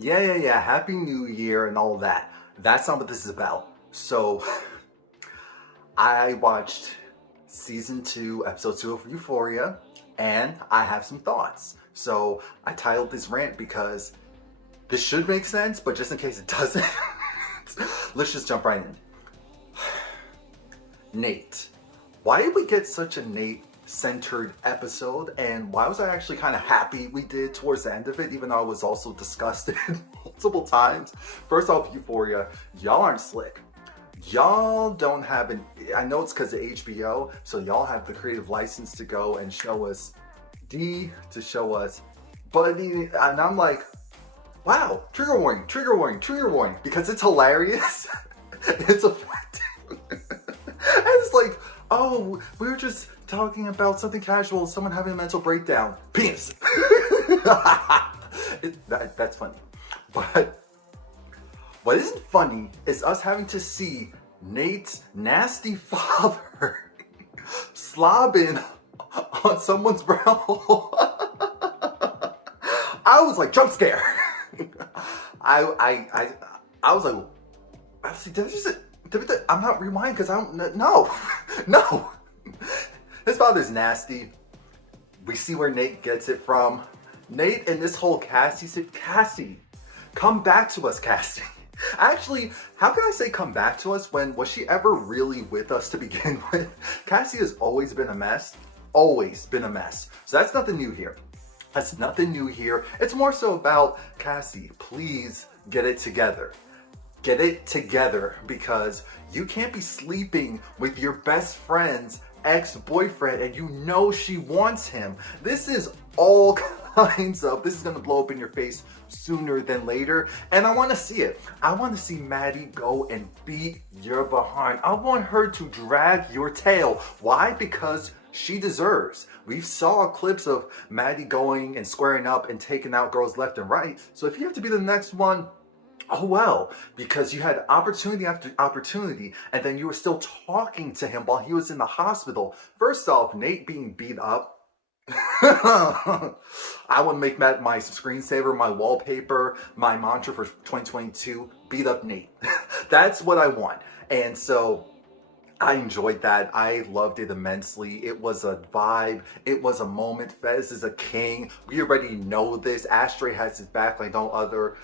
Yeah. Happy New Year and all that. That's not what this is about. So, I watched season 2, episode 2 of Euphoria, and I have some thoughts. So, I titled this rant because this should make sense, but just in case it doesn't, let's just jump right in. Nate. Why did we get such a Nate-centered episode, and why was I actually kind of happy we did towards the end of it, even though I was also disgusted multiple times? First off, Euphoria, y'all aren't slick. Y'all don't have an, I know it's because of HBO, so y'all have the creative license to go and show us D, to show us Buddy, and I'm like, wow, trigger warning, trigger warning, trigger warning, because it's hilarious. It's effective. And it's like, oh, we were just talking about something casual, someone having a mental breakdown. Penis. That's funny. But what isn't funny is us having to see Nate's nasty father slobbing on someone's brow. I was like, jump scare. I was like, I'm not rewinding because I don't know. No. His father's nasty. We see where Nate gets it from. Nate and this whole Cassie said, Cassie, come back to us, Cassie. Actually, how can I say come back to us when was she ever really with us to begin with? Cassie has always been a mess. Always been a mess. So that's nothing new here. That's nothing new here. It's more so about Cassie, please get it together. Get it together, because you can't be sleeping with your best friend's ex-boyfriend and you know she wants him. This is all kinds of, this is gonna blow up in your face sooner than later, and I wanna see it. I wanna see Maddie go and beat your behind. I want her to drag your tail. Why? Because she deserves. We saw clips of Maddie going and squaring up and taking out girls left and right. So if you have to be the next one, oh well, because you had opportunity after opportunity, and then you were still talking to him while he was in the hospital. First off, Nate being beat up. I want to make that my screensaver, my wallpaper, my mantra for 2022, beat up Nate. That's what I want. And so I enjoyed that. I loved it immensely. It was a vibe. It was a moment. Fez is a king. We already know this. Ashtray has his back like no other.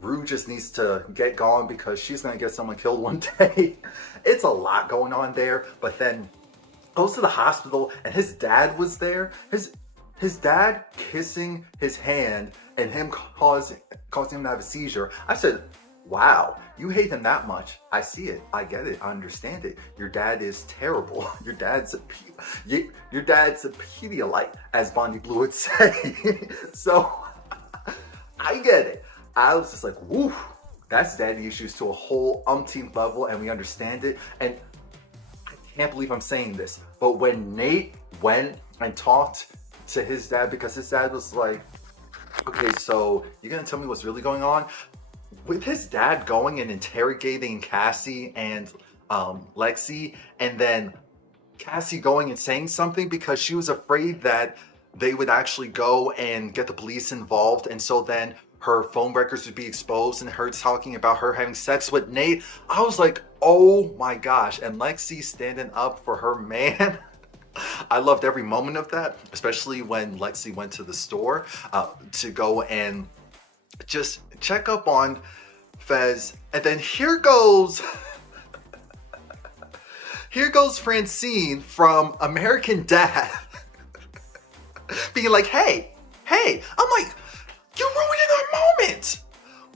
Rue just needs to get gone because she's going to get someone killed one day. It's a lot going on there. But then goes to the hospital and his dad was there. His dad kissing his hand and him causing him to have a seizure. I said, wow, you hate him that much. I see it. I get it. I understand it. Your dad is terrible. Your dad's a Pedialyte, as Bonnie Blue would say. So I get it. I was just like, woo, that's daddy issues to a whole umpteenth level, and we understand it. And I can't believe I'm saying this, but when Nate went and talked to his dad, because his dad was like, okay, so you're gonna tell me what's really going on? With his dad going and interrogating Cassie and Lexi, and then Cassie going and saying something because she was afraid that they would actually go and get the police involved, and so then her phone records would be exposed, and her talking about her having sex with Nate. I was like, oh my gosh. And Lexi standing up for her man. I loved every moment of that, especially when Lexi went to the store to go and just check up on Fez. And then here goes Francine from American Dad being like, hey. I'm like, you're ruining our moment.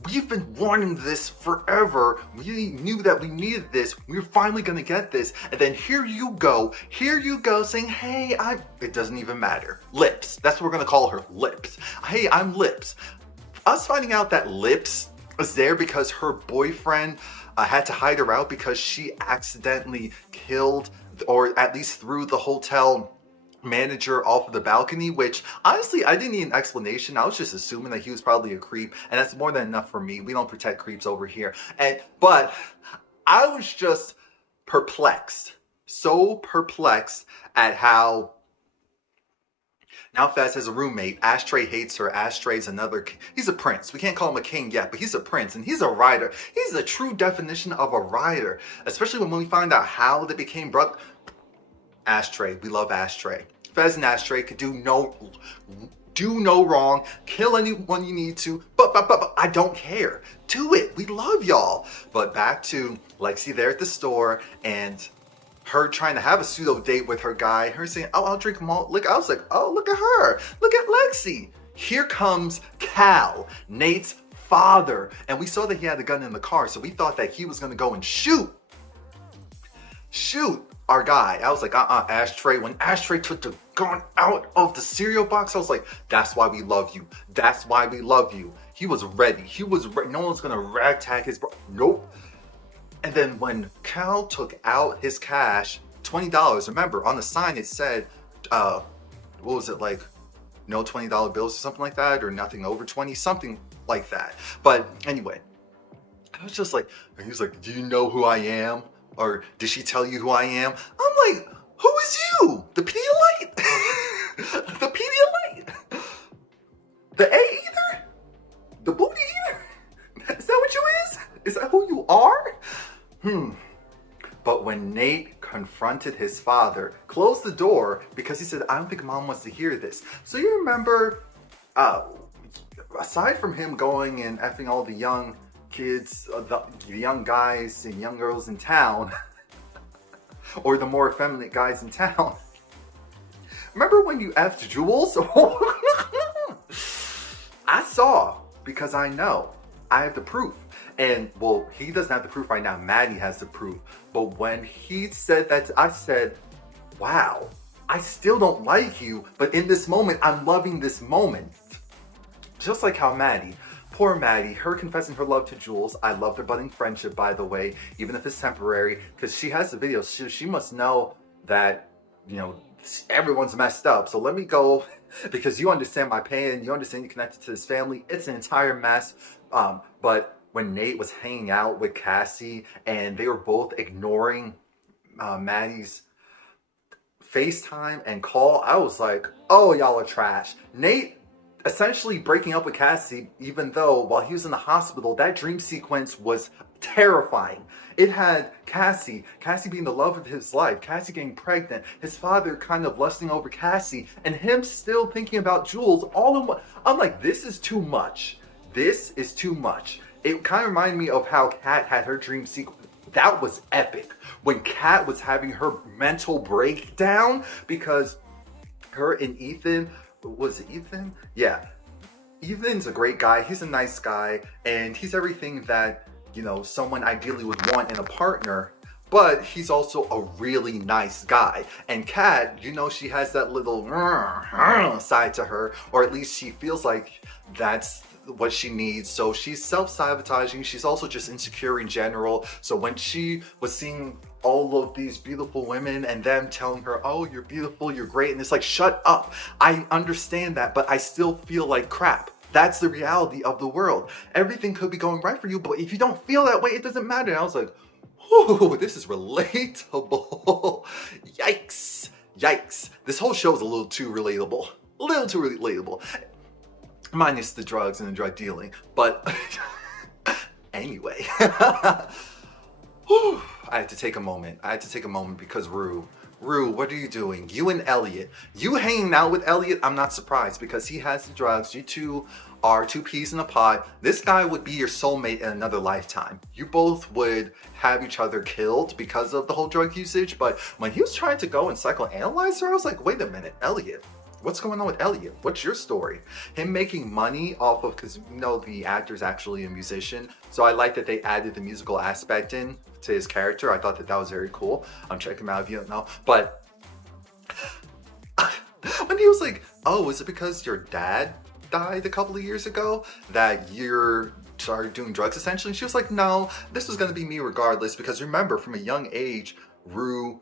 We've been wanting this forever. We knew that we needed this. We were finally gonna get this. And then here you go saying, hey, it doesn't even matter. Lips, that's what we're gonna call her, Lips. Hey, I'm Lips. Us finding out that Lips was there because her boyfriend had to hide her out because she accidentally killed, or at least threw, the hotel manager off of the balcony, which honestly I didn't need an explanation. I was just assuming that he was probably a creep, and that's more than enough for me. We don't protect creeps over here. But I was just perplexed, so perplexed at how Now Fez has a roommate. Ashtray hates her. Ashtray's another, he's a prince. We can't call him a king yet, but he's a prince and he's a rider. He's the true definition of a rider, especially when we find out how they became brother. Ashtray, we love Ashtray. Fez and Ashtray could do no wrong, kill anyone you need to, but I don't care. Do it, we love y'all. But back to Lexi there at the store and her trying to have a pseudo date with her guy, her saying, oh, I'll drink malt liquor. I was like, oh, look at her. Look at Lexi. Here comes Cal, Nate's father. And we saw that he had a gun in the car, so we thought that he was gonna go and shoot our guy. I was like, Ashtray. When Ashtray took the gun out of the cereal box, I was like, that's why we love you. That's why we love you. He was ready. He was ready. No one's gonna ragtag his bro. Nope. And then when Cal took out his cash, $20, remember on the sign it said, what was it, like no $20 bills or something like that, or nothing over 20, something like that. But anyway, I was just like, he was like, do you know who I am? Or did she tell you who I am? I'm like, who is you? The Pedialyte? The Pedialyte? The A eater? The booty eater? Is that what you is? Is that who you are? But when Nate confronted his father, closed the door because he said, I don't think mom wants to hear this. So you remember, aside from him going and effing all the young kids, the young guys and young girls in town, or the more effeminate guys in town, remember when you effed Jules? I saw, because I know, I have the proof. And, well, he doesn't have the proof right now. Maddie has the proof. But when he said that, I said, wow, I still don't like you, but in this moment, I'm loving this moment. Just like how Maddie, poor Maddie, her confessing her love to Jules. I love their budding friendship, by the way, even if it's temporary, because she has the video. She must know that, you know, everyone's messed up. So let me go, because you understand my pain. You understand you're connected to this family. It's an entire mess. But when Nate was hanging out with Cassie and they were both ignoring Maddie's FaceTime and call, I was like, oh, y'all are trash. Nate essentially breaking up with Cassie, even though while he was in the hospital, that dream sequence was terrifying. It had Cassie being the love of his life, Cassie getting pregnant, his father kind of lusting over Cassie, and him still thinking about Jules all in one. I'm like, this is too much. This is too much. It kind of reminded me of how Kat had her dream sequence. That was epic. When Kat was having her mental breakdown because her and Ethan, was it Ethan? Yeah. Ethan's a great guy. He's a nice guy. And he's everything that, you know, someone ideally would want in a partner. But he's also a really nice guy. And Kat, you know, she has that little side to her. Or at least she feels like that's what she needs. So she's self-sabotaging. She's also just insecure in general. So when she was seeing all of these beautiful women and them telling her, oh, you're beautiful, you're great, and it's like, shut up. I understand that, but I still feel like crap. That's the reality of the world. Everything could be going right for you, but if you don't feel that way, it doesn't matter. And I was like, whew, this is relatable. Yikes. Yikes. This whole show is a little too relatable. A little too relatable. Minus the drugs and the drug dealing. But anyway. Whew, I had to take a moment. Because Rue, what are you doing? You and Elliot. You hanging out with Elliot, I'm not surprised because he has the drugs. You two are two peas in a pod. This guy would be your soulmate in another lifetime. You both would have each other killed because of the whole drug usage. But when he was trying to go and psychoanalyze her, I was like, wait a minute, Elliot. What's going on with Elliot? What's your story? Him making money off of, because you know the actor's actually a musician. So I like that they added the musical aspect in to his character. I thought that was very cool. Check him out if you don't know. But when he was like, oh, is it because your dad died a couple of years ago that you're started doing drugs essentially? And she was like, no, this was going to be me regardless. Because remember, from a young age, Rue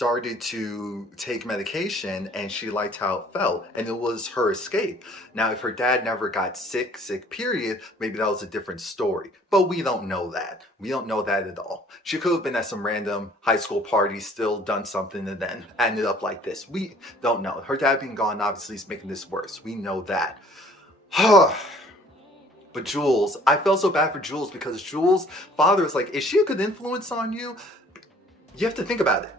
started to take medication and she liked how it felt and it was her escape. Now, if her dad never got sick period, maybe that was a different story. But we don't know that. We don't know that at all. She could have been at some random high school party, still done something and then ended up like this. We don't know. Her dad being gone obviously is making this worse. We know that. But Jules, I felt so bad for Jules because Jules' father is like, is she a good influence on you? You have to think about it.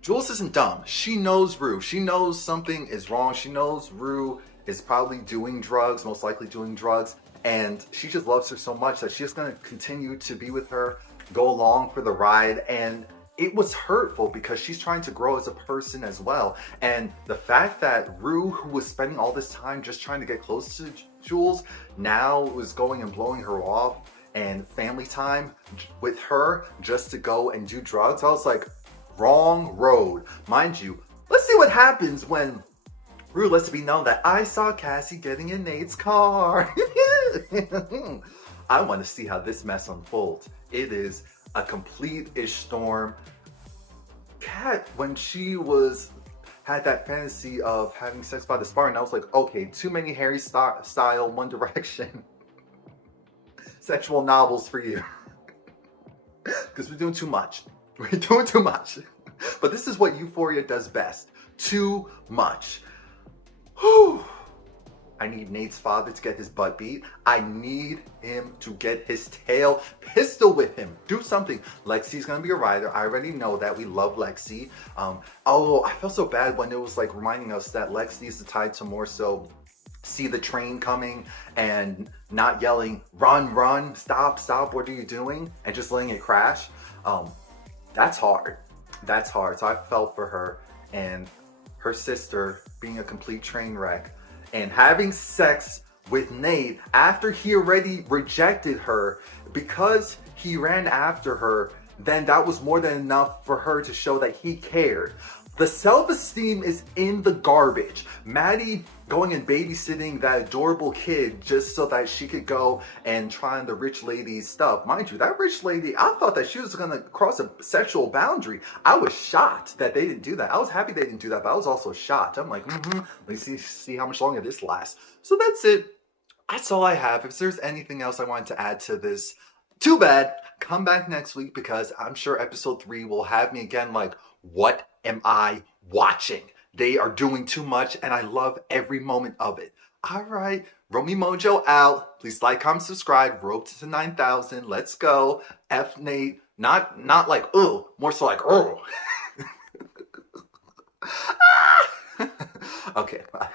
Jules isn't dumb. She knows Rue. She knows something is wrong. She knows Rue is probably doing drugs, most likely doing drugs. And she just loves her so much that she's just going to continue to be with her, go along for the ride. And it was hurtful because she's trying to grow as a person as well. And the fact that Rue, who was spending all this time just trying to get close to Jules, now was going and blowing her off and family time with her just to go and do drugs. I was like, wrong road. Mind you, let's see what happens when Rue lets it be known that I saw Cassie getting in Nate's car. I want to see how this mess unfolds. It is a complete-ish storm. Kat, when she had that fantasy of having sex by the Spartan, I was like, okay, too many Harry style, One Direction sexual novels for you. Because we're doing too much. We're doing too much. But this is what Euphoria does best. Too much. Whew. I need Nate's father to get his butt beat. I need him to get his tail pistol with him. Do something. Lexi's gonna be a rider. I already know that. We love Lexi. Oh, I felt so bad when it was like reminding us that Lex needs to tie to more so see the train coming and not yelling, run, run, stop, stop, what are you doing? And just letting it crash. That's hard. That's hard. So I felt for her and her sister being a complete train wreck and having sex with Nate after he already rejected her because he ran after her. Then that was more than enough for her to show that he cared. The self-esteem is in the garbage. Maddie going and babysitting that adorable kid just so that she could go and try on the rich lady's stuff. Mind you, that rich lady, I thought that she was gonna cross a sexual boundary. I was shocked that they didn't do that. I was happy they didn't do that, but I was also shocked. I'm like, let me see how much longer this lasts. So that's it. That's all I have. If there's anything else I wanted to add to this, too bad. Come back next week because I'm sure episode 3 will have me again like, what am I watching? They are doing too much and I love every moment of it. All right, Romie Mojo out. Please like, comment, subscribe. Rope to 9,000. Let's go. F Nate. Not like, oh, more so like, oh. Okay, bye.